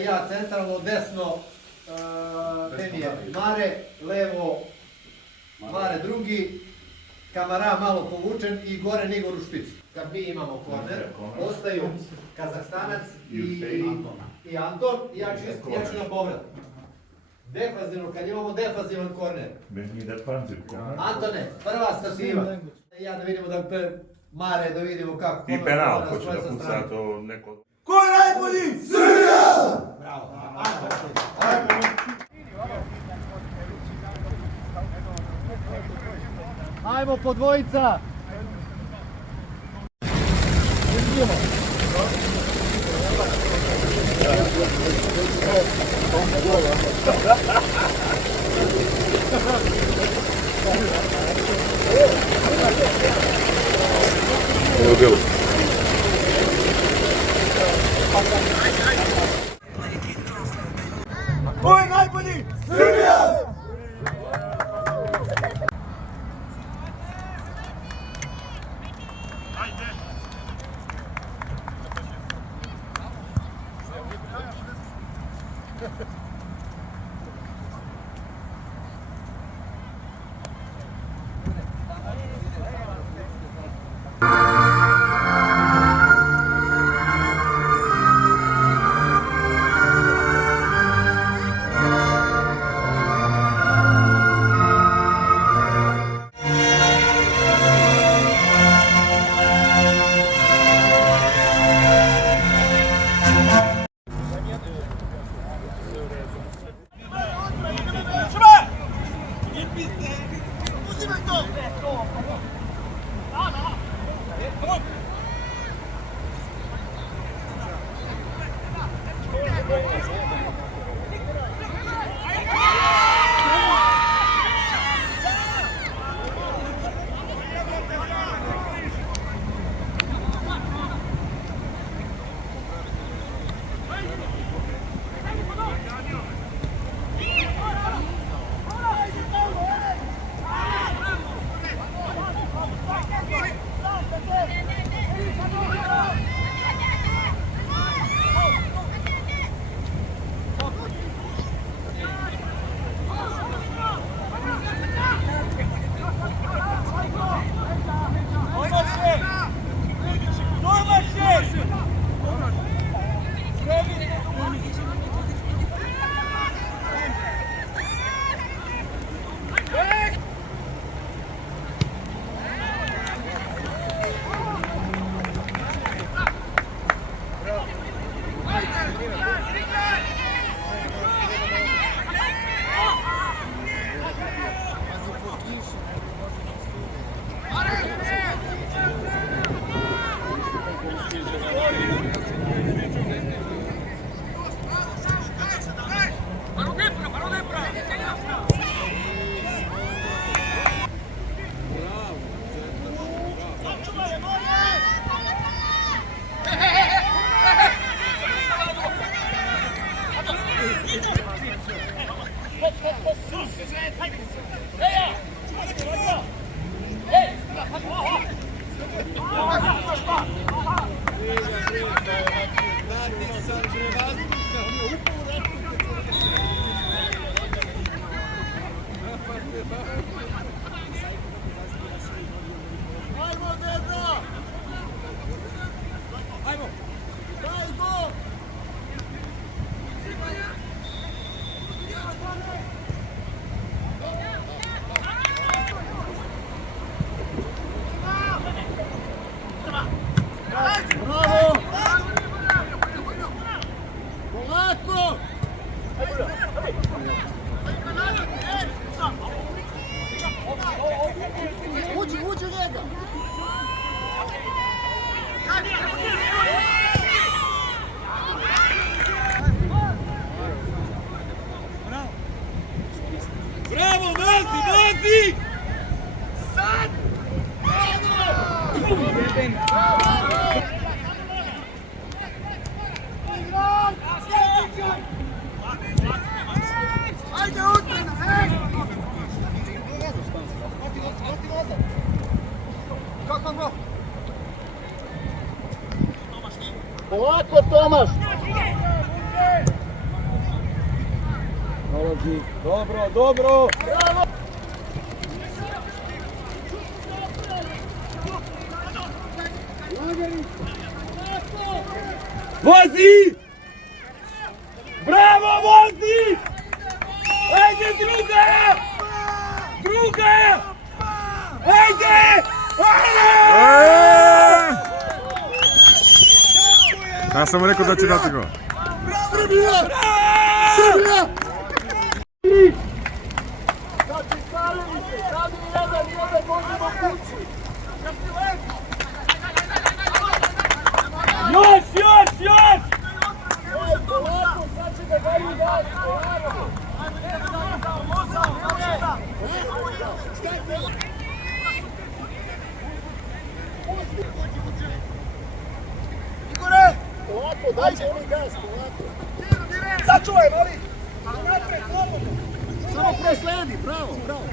i ja centralno, desno meni je Mare, levo Mare drugi, Kamara malo povučen i gore Nigor u špicu. Kad mi imamo korner, ostaju Kazahstanac i Anton i ja ću na povrat. Defanzivno, kad imamo defanzivan korner. Antone, prva stativa. Ja da vidimo da Mare, da vidimo kako... I penal, ko će da puca to neko... Ko je najbolji? Srbija! Bravo. Ajmo po dvojica! Ko je najbolji? Srbija! Polako, Tomaš! Dolazi, dobro, dobro! Bravo! Vozi! Bravo, vozi! Ajde, druga! Druga! Ajde! Ja sam mu rekao da će dati go. Srbija! Srbija! Zapisali se, sad mi jedan i onda možemo kući. Još, još, još! Polako, sad će da daju gas, polako! Igore! Polako, dajte mi gas, polako! Sačuvaj, moli! Napred, slobodno! Samo presledi, bravo, bravo!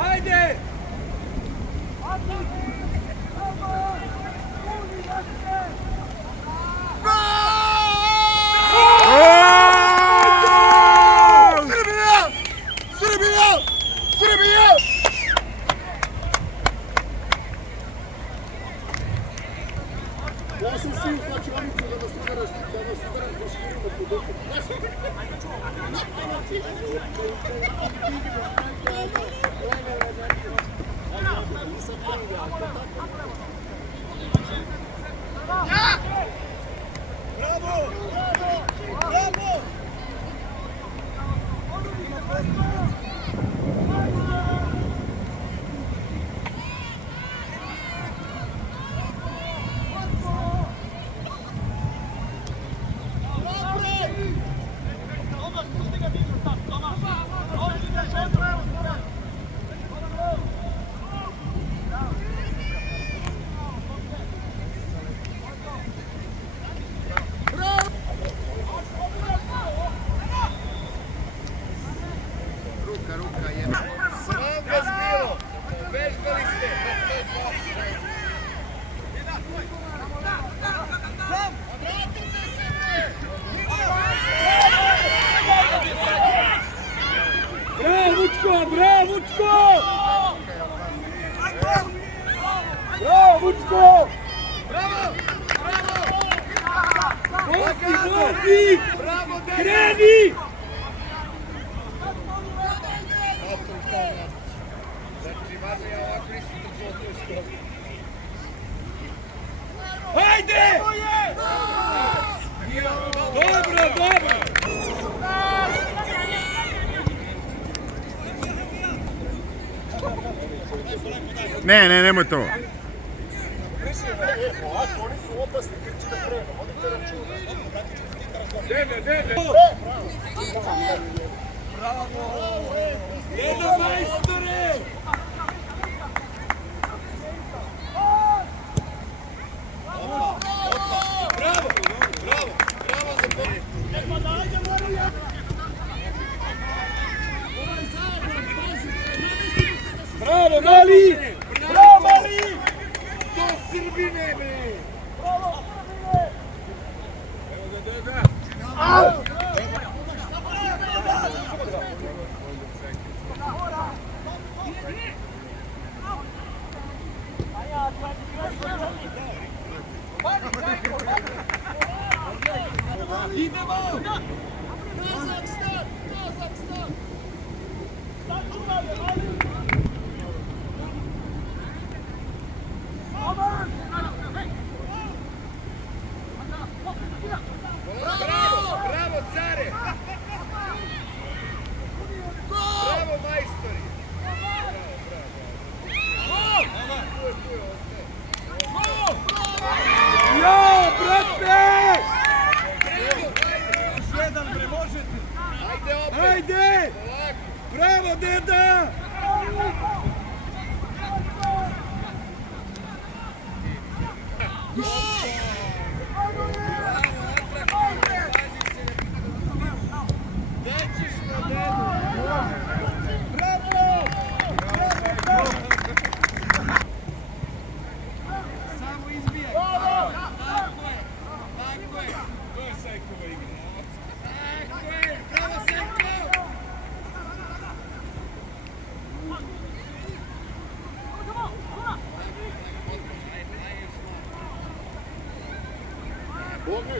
Ajde! Srbija! Srbija! Srbija! Ja sam svi u svlačionicu da vas udaraš po širima po duhu. Bravo! Bravo! Vučko, bravo, Vučko! Bravo, Vučko! Bravo! Bravo! Vozi, vozi! Kreni! Ajde! Dobro, dobro! Ne, nemoj to. Oni su opasni, kriči da krenu, vodite računa. Bravo! Jedan majstore! Bravo! Bravo! Bravo za pobjedu! Bravo, Mali! Bravo, Mali! To Srbine, bre! Bravo, Srbine! Evo da! Idemo! Kazahstan! Kazahstan! Sačuvaj, Mali! Bravo! Bravo, care! Bravo, majstori! Ja, brate! Još jedan, bre, možete! Ajde opet! Ajde! Bravo, deda!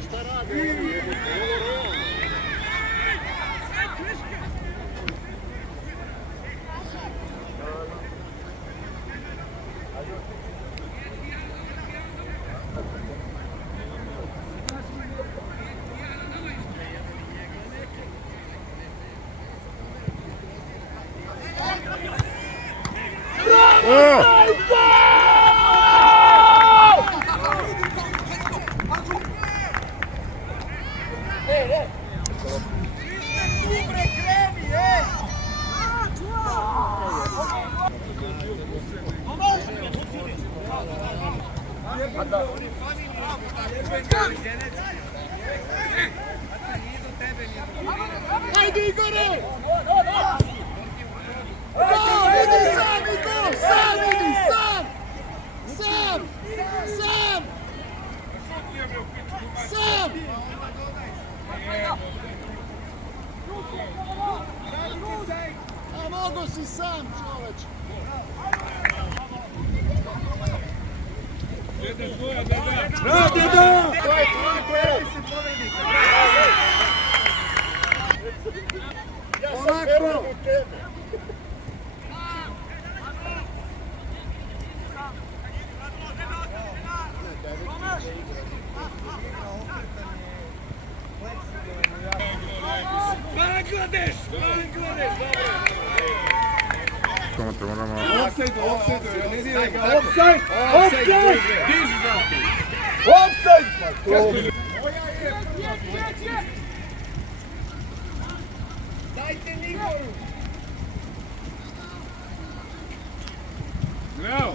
šta radi? Ajde Igore! Gol, idi sam i gol! Sam idi, sam! Sam! Sam! Sam! A mogo si sam, čoveč! Bravo, deda! To je tvoj si pobednik. Ja sam verujem u tebe. Bangladeš! Bangladeš! Komentar moramo... Offside! Offside! Offside! Offside! Dajte Nigoru! Bravo!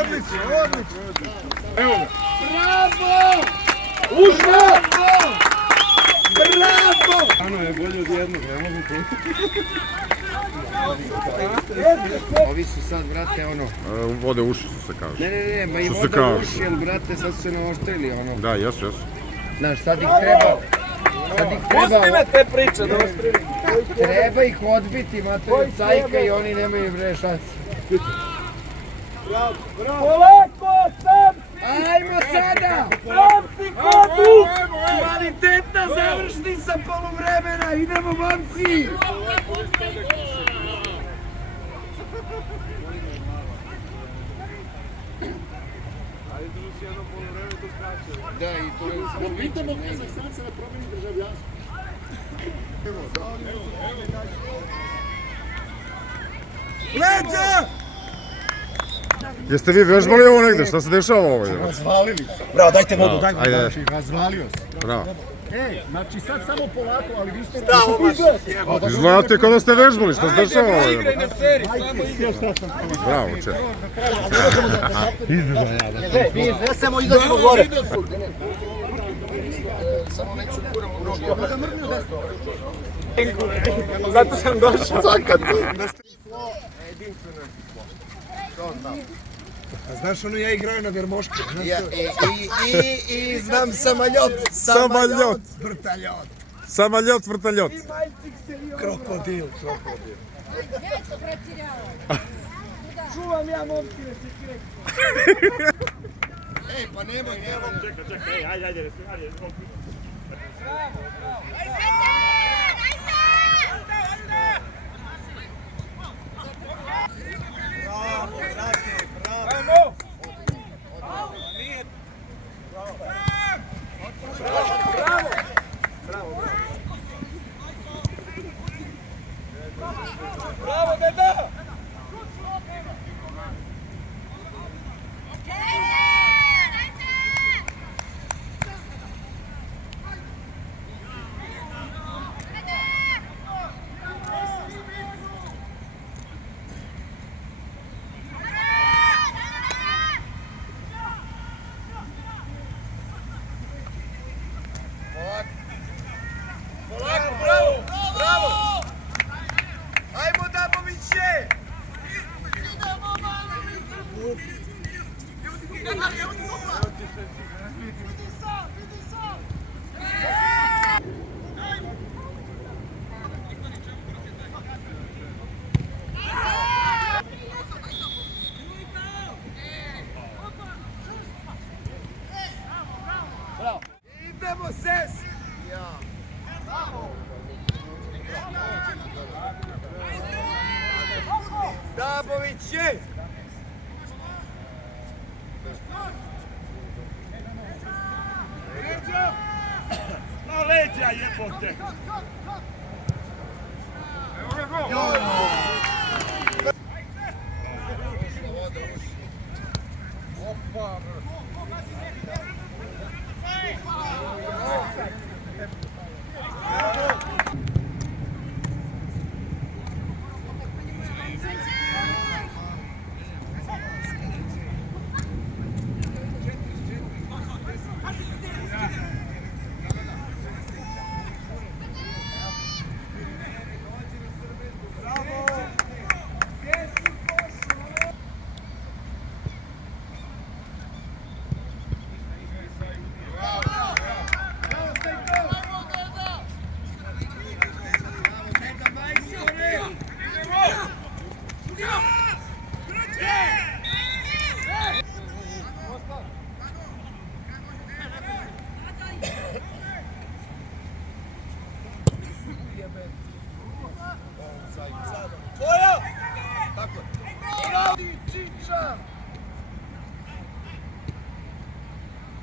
Odlično, odlično! Evo ga! Bravo! Užna! Bravo! Ano je bolje od jednog, ne mogu to. Ovi su sad, brate, ono... Vode uši su se kaže. Ne, ma i Što se voda kaže? u uši, ali, brate, sad su se naoštrili, ono... Da, jesu. Znaš, sad ih treba... Pusti me te priče, da oštrili. Treba ih odbiti, mater, cajka i oni nemaju bre šanse. Polako, sam si! Ajmo sada! Sam si kodu! Kvalitetna završnica poluvremena, idemo momci! Da, i to je samo Pitamo Kazahstanca da promeni državljanstvo. Leđa! Jeste vi vežbali ovo negde? Šta se dešava ovo? Razvalili. Bravo, dajte vodu, daj vodu. Ajde. Znači, razvalio se. Bravo. Ej, znači sad samo polako, ali vi ste... Izgledate kao da ste vežbali, šta se dešava ovo? na seri, samo igra. Bravo, če. Mi iznesemo i izađemo gore. samo neću kuram u noge. Zato sam došao. Sakat. A znaš ono, ja igraju na Vermoški. I znam samaljot. Samaljot. Vrtaljot. Samaljot, vrtaljot. Krokodil. Djeco pretirao. Čuvam ja momci da se krek. Ej, pa nemoj. Čekaj, ajde. Bravo, deda! Polako, bravo! Ajmo, Daboviće! Dabović je! Na leđa jebote!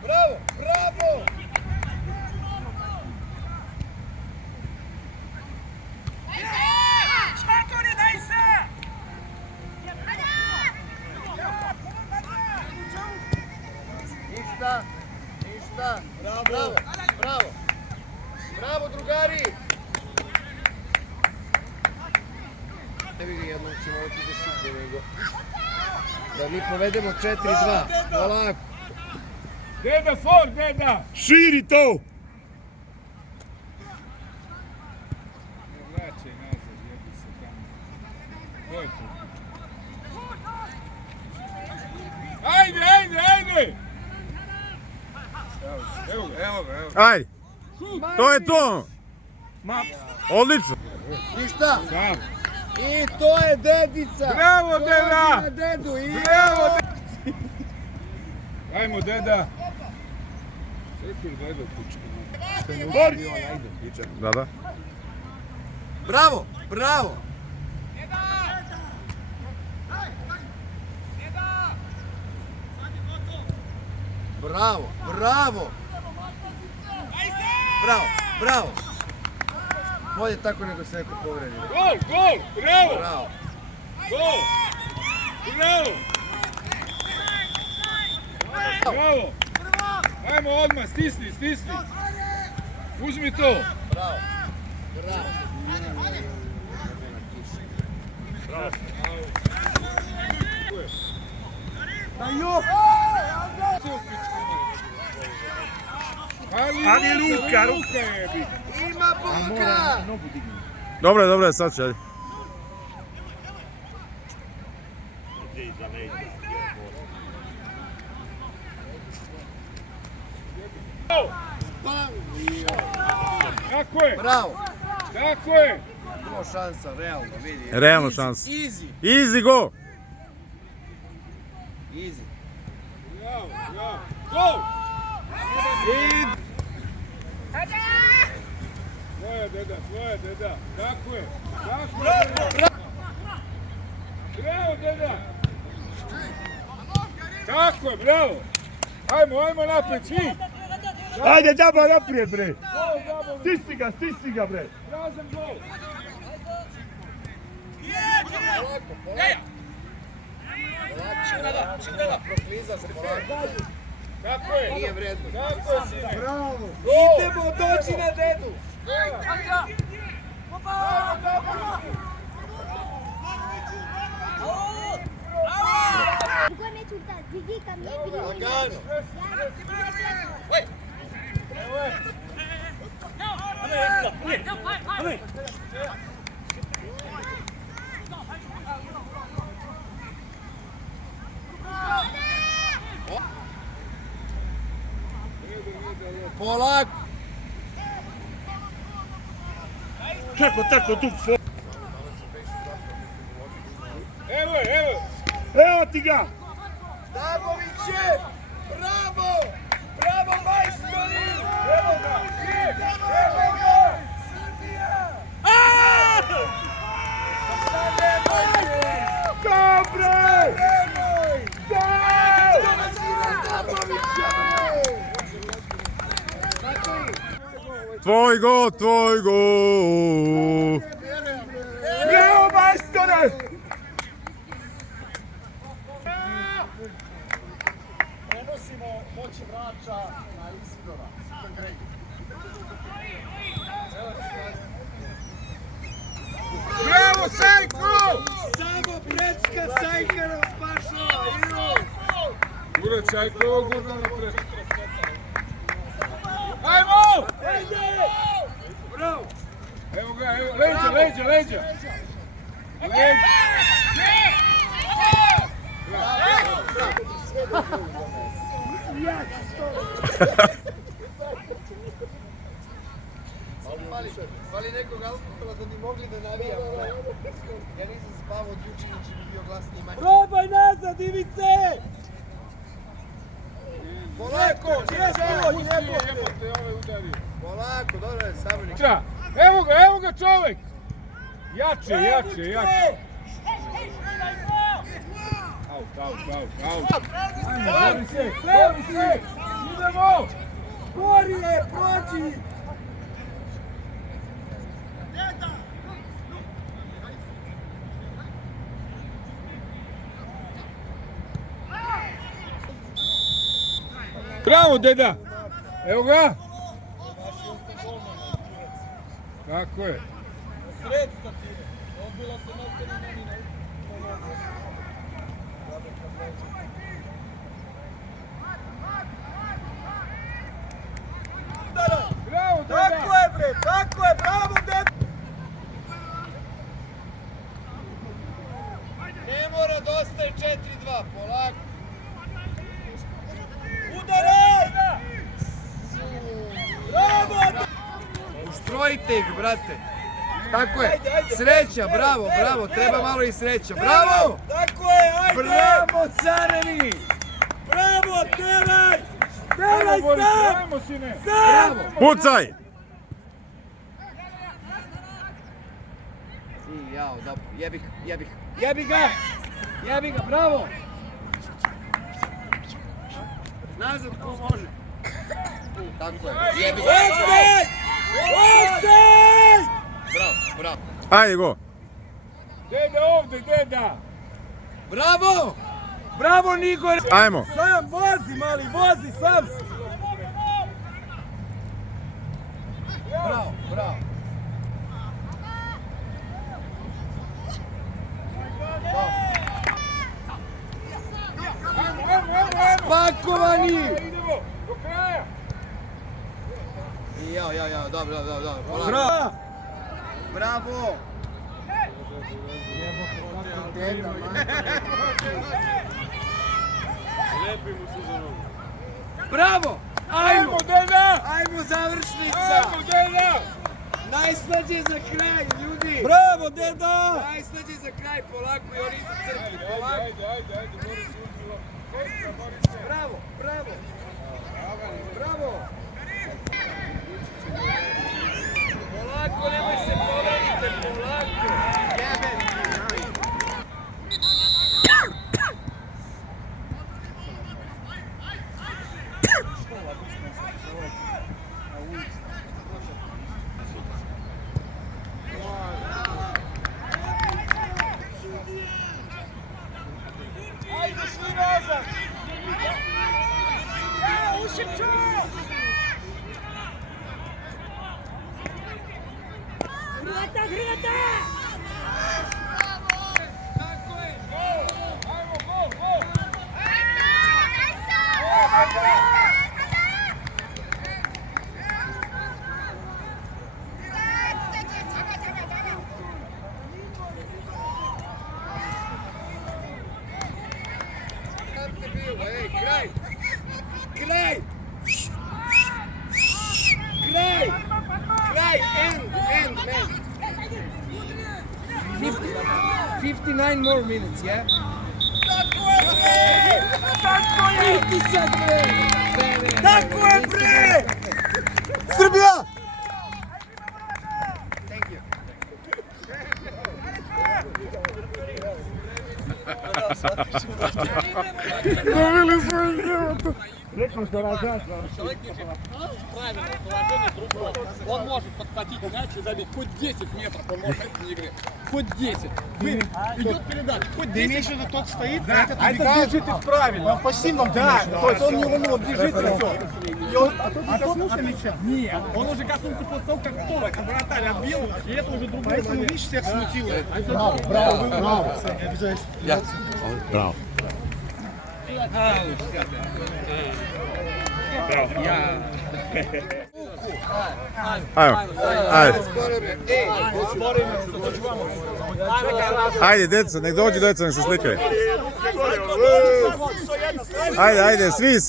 Bravo, bravo! Ništa, ništa. Bravo, bravo. Bravo, drugari! Ne bi ga jednom ćemo ovdje da šutne nego. Da mi povedemo 4-2. Polako. Deda for, deda! Širi to! Vraćaj nazad, jebi se tamo. To je to. Ajde, ajde, ajde! Evo ga, evo ga, evo ga. Ajde, to je to. Odlično. Ništa. Bravo. I to je dedica. Bravo, deda! To je dedu. I Bravo, deda! Ajmo, deda! Čekaj, deda, kučka. Boris! Da, da. bravo, bravo. Bravo, bravo. Bravo, bravo. Bolje tako nego se neko povredi. Gol, gol, bravo! Bravo. Gol! Bravo! Bravo! Ajmo odmah, stisni, stisni! Uzmi to! Bravo. Bravo. Bravo! Ali ruka, ruka je bi! Ima Boga! Dobro je, dobro je, sad će. Ajde. Tako je! Bravo. Tako je! Imao šansa, realno, vidi. Realno Easy, šansa. Easy, Easy go! easy. Bravo, bravo! Gol! Tvoja deda, tvoja deda! Tako je! Tako je! Bravo, deda! Tako je, bravo! Ajmo, ajmo naprijed, svi! Ajde, džaba naprijed, bre! Stisni ga, bre! Prazan gol! Proklizaš polako. Tako je! Nije vredno. Tako je, sine! Bravo. Idemo doći na dedu. Bukan dia cinta, gigi kami pilih. Lagano. Polako. Tako, tu. Evo je, evo! Evo ti ga! Dabović je! Bravo! Bravo, majstori! Evo ga! Evo ga! Srbija! Gol! Tvoj gol, tvoj gol. Bravo, majstore! Prenosimo moći vrača na Isidora. Bravo, Sajko! Samo prečka Sajkarov spašava, idu! Gura Sajko, gurna napred. Ajmo! Bravo! Evo ga, evo, leđa! Leđa! Fali nekog alkohola da bi mogli da navijamo. Ja nisam spavao od juče, inače bi bio glasniji manje. Probaj nazad, Ivice! Polako, Jebote, ovaj udari. polako, dobro je, samo nek. Evo ga čovek! Jače! Out. Ajmo, bori se! Idemo! Gori je, prođi! Bravo, deda! Evo ga! Tako je. Sred statire. Odbila se nokta na meni. Bravo, deda! Tako je, bre! Tako je! Bravo, deda! Ne mora da ostaje 4-2, polako. Udaraj! Bravo! Ustrojite ih, brate. Tako je. Sreća, bravo. Treba malo i sreća. Bravo! Tako je, ajde! Bravo, carevi! Bravo, teraj! Teraj sam! Ajmo, sine! Bravo! Pucaj! I jao, dobro. Jebi ga, bravo! Nazad ko može. Tako je. Jebi ga. Osej! Bravo. Ajde, go! Deda ovdje, deda! Bravo! Bravo, Nigor! Ajmo! Sam, vozi, mali, vozi, sam si! Bravo. Spakovani! Idemo, do kraja! I jao, dobro. Bravo! Bravo! Bravo! Ajmo, deda! Ajmo završnica! Ajmo, deda! Najslađe za kraj, ljudi! Bravo, deda! Najslađe za kraj, polako i oni su crkli, polako! Ajde, Boris uzmilo. Bravo! Polako, nemoj se povedite, polako! Ajde, svi nazad! Hrvata! Tako je! Ajmo, gol! Kraj, end, man. 59 more minutes, yeah? Tako je, bre! Srbija! Thank you. Dobili smo ih, evo to. Rekao što razrača. Правильно, положение другое. Он может подхватить мяч и забить хоть 10 метров, он может в игре. Хоть 10. Идет передача, хоть 10. Ты имеешь в виду, тот стоит, а этот бежит правильно. Он в пассивном, да. То есть он не бежит и все. А тот коснулся мяча? Нет, он уже коснулся после того, как вратарь отбил, и это уже другой. Поэтому, видишь, всех смутило. Браво. Ajde, deca, nek dođu deca, nek se slikaju. Ajde, svi,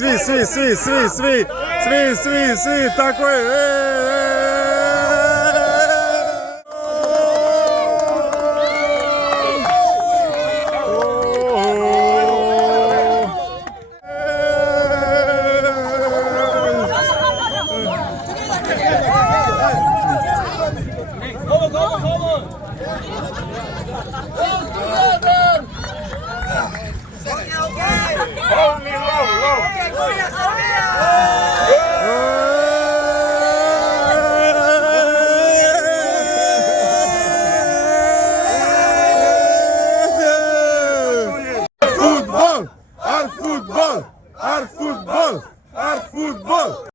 tako je.